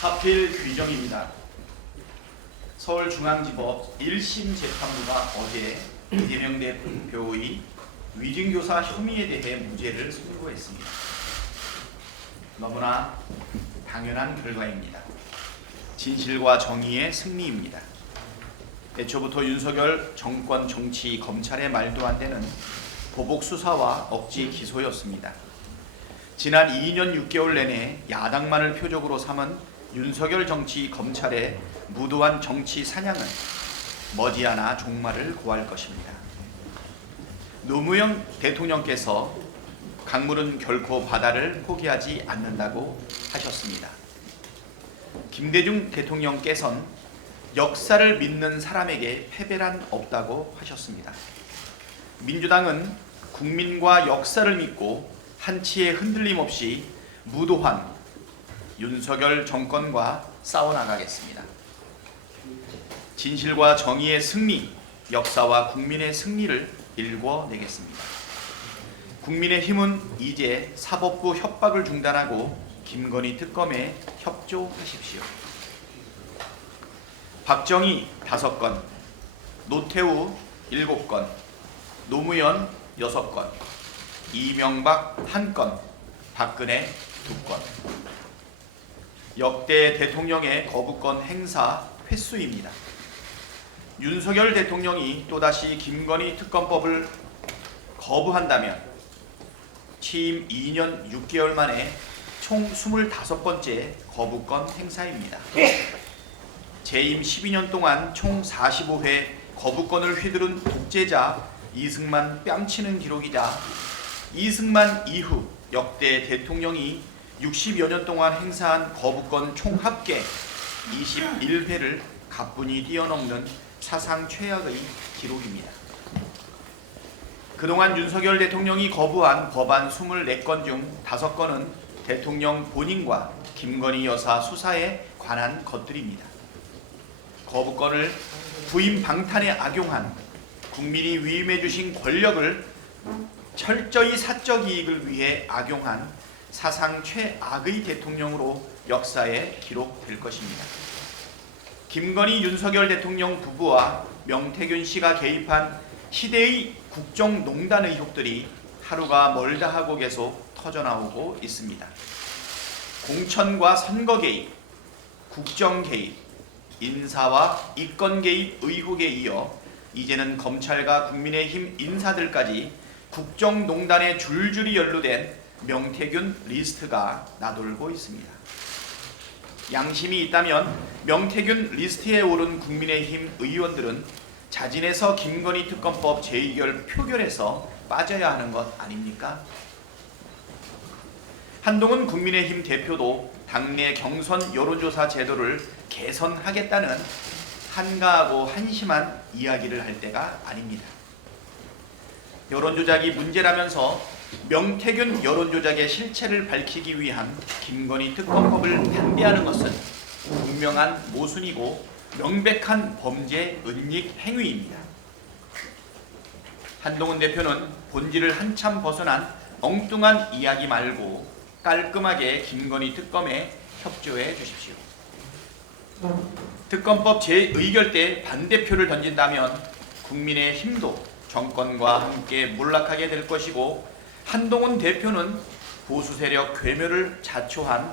하필 규정입니다. 서울중앙지법 1심 재판부가 어제 이재명 대표의 위증교사 혐의에 대해 무죄를 선고했습니다. 너무나 당연한 결과입니다. 진실과 정의의 승리입니다. 애초부터 윤석열 정권, 정치, 검찰의 말도 안 되는 보복 수사와 억지 기소였습니다. 지난 2년 6개월 내내 야당만을 표적으로 삼은 윤석열 정치, 검찰의 무도한 정치 사냥은 머지않아 종말을 고할 것입니다. 노무현 대통령께서 강물은 결코 바다를 포기하지 않는다고 하셨습니다. 김대중 대통령께서는 역사를 믿는 사람에게 패배란 없다고 하셨습니다. 민주당은 국민과 역사를 믿고 한치의 흔들림 없이 무도한 윤석열 정권과 싸워나가겠습니다. 진실과 정의의 승리, 역사와 국민의 승리를 일궈내겠습니다. 국민의힘은 이제 사법부 협박을 중단하고 김건희 특검에 협조하십시오. 박정희 5건, 노태우 7건, 노무현 6건, 이명박 1건, 박근혜 2건. 역대 대통령의 거부권 행사 횟수입니다. 윤석열 대통령이 또다시 김건희 특검법을 거부한다면 취임 2년 6개월 만에 총 25번째 거부권 행사입니다. 재임 12년 동안 총 45회 거부권을 휘두른 독재자 이승만 뺨치는 기록이자 이승만 이후 역대 대통령이 60여 년 동안 행사한 거부권 총 합계 21회를 가뿐히 뛰어넘는 사상 최악의 기록입니다. 그동안 윤석열 대통령이 거부한 법안 24건 중 5건은 대통령 본인과 김건희 여사 수사에 관한 것들입니다. 거부권을 부인 방탄에 악용한 국민이 위임해 주신 권력을 철저히 사적 이익을 위해 악용한 사상 최악의 대통령으로 역사에 기록될 것입니다. 김건희 윤석열 대통령 부부와 명태균 씨가 개입한 시대의 국정농단 의혹들이 하루가 멀다 하고 계속 터져나오고 있습니다. 공천과 선거 개입, 국정 개입, 인사와 이권 개입 의혹에 이어 이제는 검찰과 국민의힘 인사들까지 국정농단에 줄줄이 연루된 명태균 리스트가 나돌고 있습니다. 양심이 있다면 명태균 리스트에 오른 국민의힘 의원들은 자진해서 김건희 특검법 재의결 표결에서 빠져야 하는 것 아닙니까? 한동훈 국민의힘 대표도 당내 경선 여론조사 제도를 개선하겠다는 한가하고 한심한 이야기를 할 때가 아닙니다. 여론조작이 문제라면서 명태균 여론조작의 실체를 밝히기 위한 김건희 특검법을 반대하는 것은 분명한 모순이고 명백한 범죄 은닉 행위입니다. 한동훈 대표는 본질을 한참 벗어난 엉뚱한 이야기 말고 깔끔하게 김건희 특검에 협조해 주십시오. 특검법 재의결 때 반대표를 던진다면 국민의힘도 정권과 함께 몰락하게 될 것이고 한동훈 대표는 보수 세력 괴멸을 자초한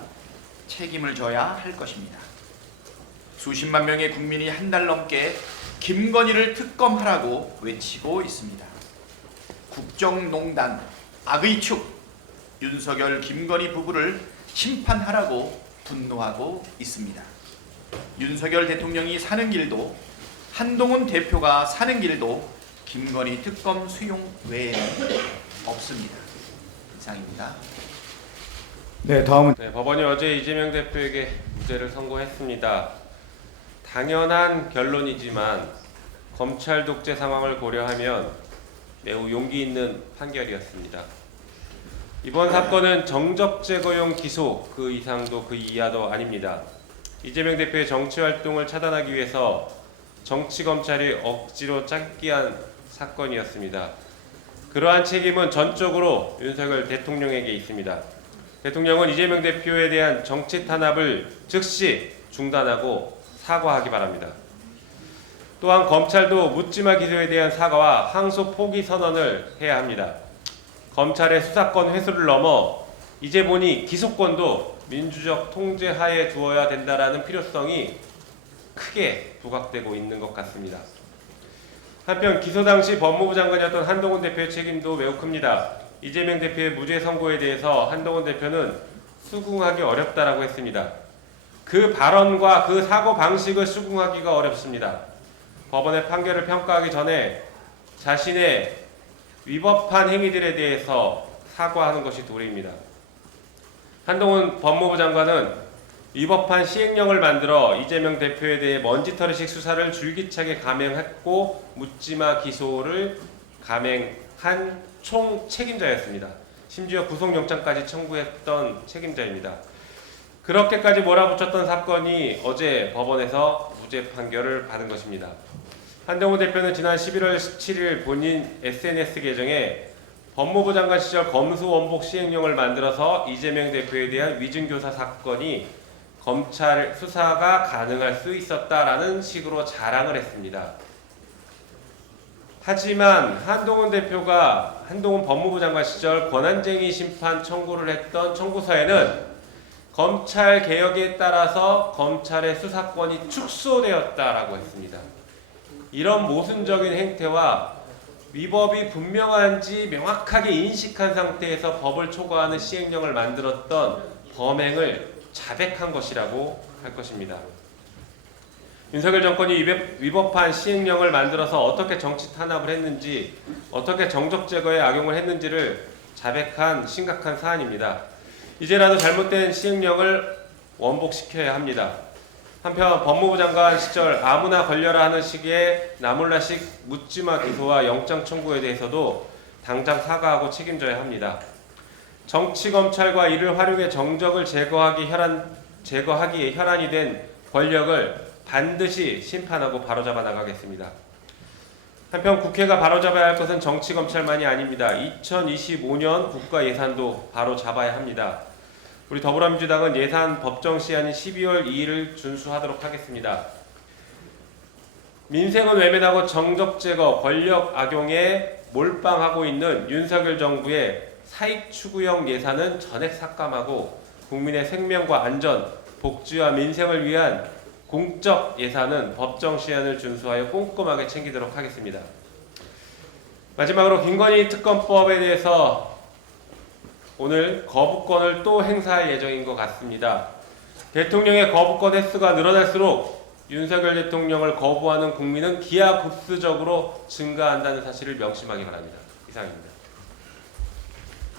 책임을 져야 할 것입니다. 수십만 명의 국민이 한 달 넘게 김건희를 특검하라고 외치고 있습니다. 국정농단, 악의 축, 윤석열, 김건희 부부를 심판하라고 분노하고 있습니다. 윤석열 대통령이 사는 길도 한동훈 대표가 사는 길도 김건희 특검 수용 외에는 없습니다. 이상입니다. 네, 다음은 법원이 어제 이재명 대표에게 무죄를 선고했습니다. 당연한 결론이지만 검찰 독재 상황을 고려하면 매우 용기 있는 판결이었습니다. 이번 사건은 정적 제거용 기소, 그 이상도 그 이하도 아닙니다. 이재명 대표의 정치 활동을 차단하기 위해서 정치 검찰이 억지로 짧게 한 사건이었습니다. 그러한 책임은 전적으로 윤석열 대통령에게 있습니다. 대통령은 이재명 대표에 대한 정치 탄압을 즉시 중단하고 사과하기 바랍니다. 또한 검찰도 묻지마 기소에 대한 사과와 항소 포기 선언을 해야 합니다. 검찰의 수사권 회수를 넘어 이제 보니 기소권도 민주적 통제 하에 두어야 된다라는 필요성이 크게 부각되고 있는 것 같습니다. 한편 기소 당시 법무부 장관이었던 한동훈 대표의 책임도 매우 큽니다. 이재명 대표의 무죄 선고에 대해서 한동훈 대표는 수긍하기 어렵다라고 했습니다. 그 발언과 그 사고 방식을 수긍하기가 어렵습니다. 법원의 판결을 평가하기 전에 자신의 위법한 행위들에 대해서 사과하는 것이 도리입니다. 한동훈 법무부 장관은 위법한 시행령을 만들어 이재명 대표에 대해 먼지털이식 수사를 줄기차게 감행했고 묻지마 기소를 감행한 총 책임자였습니다. 심지어 구속영장까지 청구했던 책임자입니다. 그렇게까지 몰아붙였던 사건이 어제 법원에서 무죄 판결을 받은 것입니다. 한동훈 대표는 지난 11월 17일 본인 SNS 계정에 법무부 장관 시절 검수원복 시행령을 만들어서 이재명 대표에 대한 위증교사 사건이 검찰 수사가 가능할 수 있었다라는 식으로 자랑을 했습니다. 하지만 한동훈 대표가 한동훈 법무부 장관 시절 권한쟁의 심판 청구를 했던 청구서에는 검찰 개혁에 따라서 검찰의 수사권이 축소되었다라고 했습니다. 이런 모순적인 행태와 위법이 분명한지 명확하게 인식한 상태에서 법을 초과하는 시행령을 만들었던 범행을 자백한 것이라고 할 것입니다. 윤석열 정권이 위법한 시행령을 만들어서 어떻게 정치 탄압을 했는지, 어떻게 정적 제거에 악용을 했는지를 자백한 심각한 사안입니다. 이제라도 잘못된 시행령을 원복시켜야 합니다. 한편 법무부 장관 시절 아무나 걸려라 하는 식의 나몰라식 묻지마 기소와 영장 청구에 대해서도 당장 사과하고 책임져야 합니다. 정치검찰과 이를 활용해 정적을 제거하기에 혈안이 된 권력을 반드시 심판하고 바로잡아 나가겠습니다. 한편 국회가 바로잡아야 할 것은 정치검찰만이 아닙니다. 2025년 국가예산도 바로잡아야 합니다. 우리 더불어민주당은 예산 법정 시한인 12월 2일을 준수하도록 하겠습니다. 민생은 외면하고 정적 제거, 권력 악용에 몰빵하고 있는 윤석열 정부의 사익 추구형 예산은 전액 삭감하고 국민의 생명과 안전, 복지와 민생을 위한 공적 예산은 법정 시한을 준수하여 꼼꼼하게 챙기도록 하겠습니다. 마지막으로 김건희 특검법에 대해서 오늘 거부권을 또 행사할 예정인 것 같습니다. 대통령의 거부권 횟수가 늘어날수록 윤석열 대통령을 거부하는 국민은 기하급수적으로 증가한다는 사실을 명심하기 바랍니다. 이상입니다.